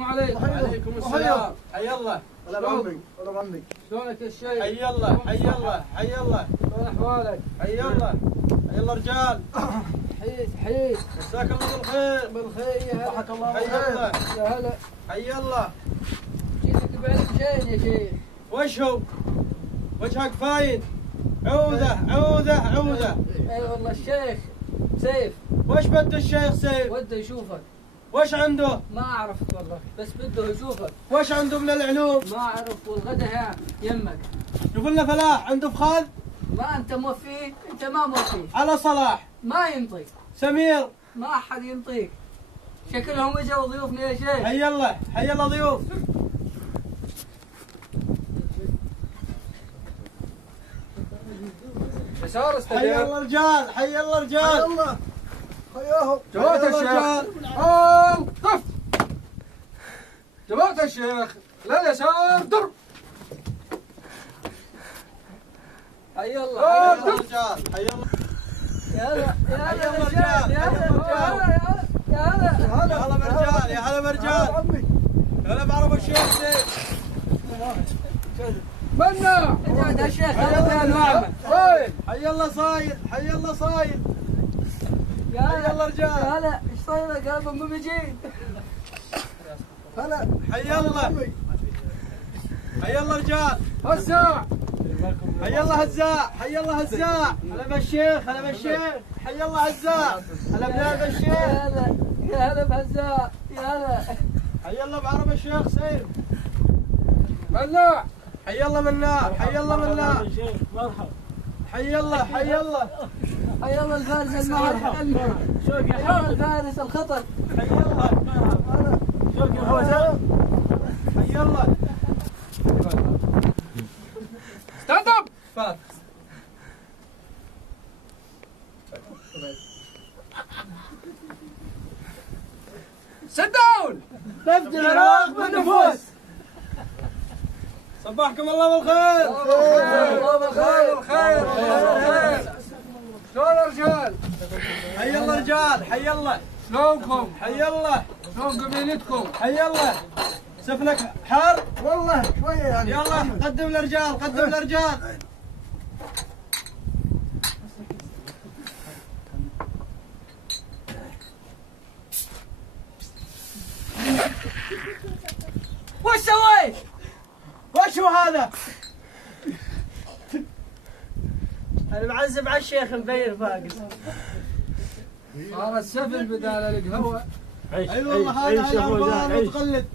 السلام عليكم. وعليكم السلام. حي الله. هلا بعمي. هلا بعمي. شلونك يا الشيخ؟ حي الله حي الله حي الله. شلون احوالك؟ حي الله حي الله رجال. حييت مساك الله بالخير. بالخير يا هلا. ضحك الله حي بالخير. الله يا هلا. حي الله. جيتك بعلم شين يا شيخ. وش هو؟ وجهك فاين. عوده عوده عوده. اي والله الشيخ سيف وش بده الشيخ سيف؟ وده يشوفك. وش عنده؟ ما اعرف والله بس بده يشوفك. وش عنده من العلوم؟ ما اعرف والغدا ها يمك. شوف لنا فلاح عنده فخذ. ما انت موفيه انت ما موفيه. على صلاح. ما ينطق. سمير. ما احد ينطيك. شكلهم اجوا ضيوفنا يا شيخ. حي الله حي الله ضيوف. يسار حي استدير. الله رجال. حي الله حي رجال. الله. حياهم. جماعة حي الله الشيخ. رجال. قف. جماعة الشيخ لليسار ضرب. حي الله حي الله رجال. حي الله. يا هلا يا هلا حي الله يا رجال. يا حي هلا الله يا هلا يا هلا. يا هلا برجال. يا هلا هلا برجال. بعمي. يا هلا بعرب الشيخ سيف. منع يا الشيخ هذا المعمل. طيب حي الله صايد. حي الله صايد. يا حي هلا الله رجال. يا هلا ايش صاير قلبهم مو بيجين. هلا. حي الله. حي الله رجال. هسا حي الله هزاع. حي الله هزاع. هلا بالشيخ. هلا بالشيخ. حي الله هزاع. هلا بلال يا بالشيخ. هلا يا هلا بهزاء يا هلا. حي الله بعرب الشيخ سيف. مناع حي الله مناع. حي الله مناع. حي الله حي الله. حي الله الفارس المهر. حي الله الفارس الخطر. حي الله. حي الله. ستاند اب. فات. سيت داون. نفد العراق بالنفوس. صباحكم الله بالخير. الله بالخير بالخير بالخير. شلون الرجال؟ حي الله رجال. حي الله. شلونكم؟ حي الله. شلون قبيلتكم؟ حي الله. سفنك حار. والله شوية يعني. يلا قدم الرجال. قدم الرجال. وش سويت؟ وش هو هذا؟ انا معزب على الشيخ مبين فاقس. صار السفن بدال القهوه. اي والله هذا العربان متقلد.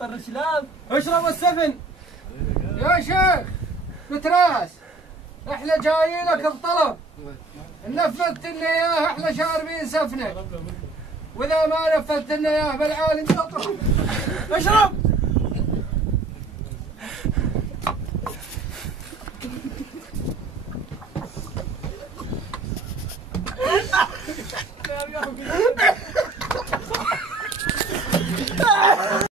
طر سلام. اشرب السفن. يا شيخ بتراس احنا جايينك بطلب. نفذت لنا اياه احنا شاربين سفنه. واذا ما نفذت لنا اياه بالعالم تطرح. اشرب.